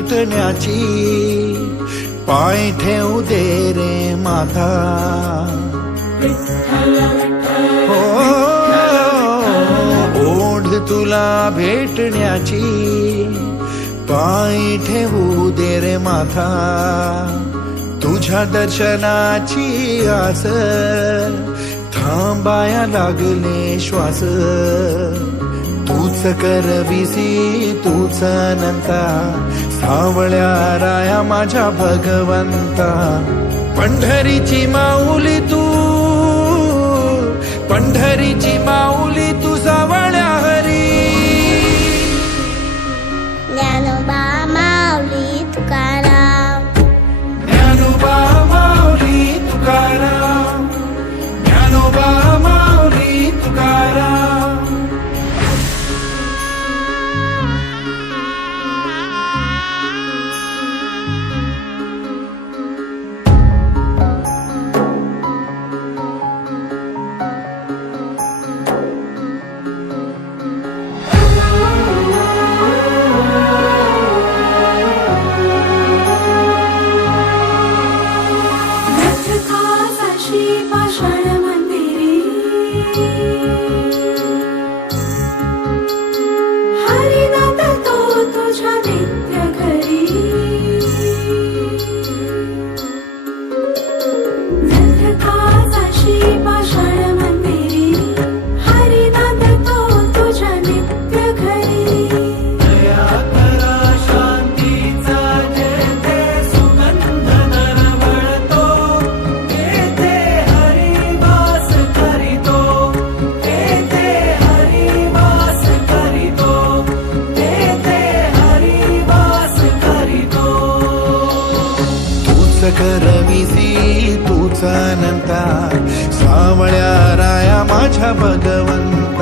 भेटण्याची पाय ठेवू दे रे माता हो ओढ तुला भेटण्याची पाय ठेवू दे रे माता तुझ्या दर्शनाची आस थांबाया लागले श्वास तूच करविसी तूच अनंता सावळ्या राया माझ्या भगवंता पंढरीची माऊली तू पंढरीची माऊली तू सावळ्या हरी ज्ञानोबा माऊली तुकाराम ज्ञानोबा माऊली तुकाराम ज्ञानोबा माऊली तुकाराम करविसी तूच अनंता सावळ्या राया माझ्या भगवंता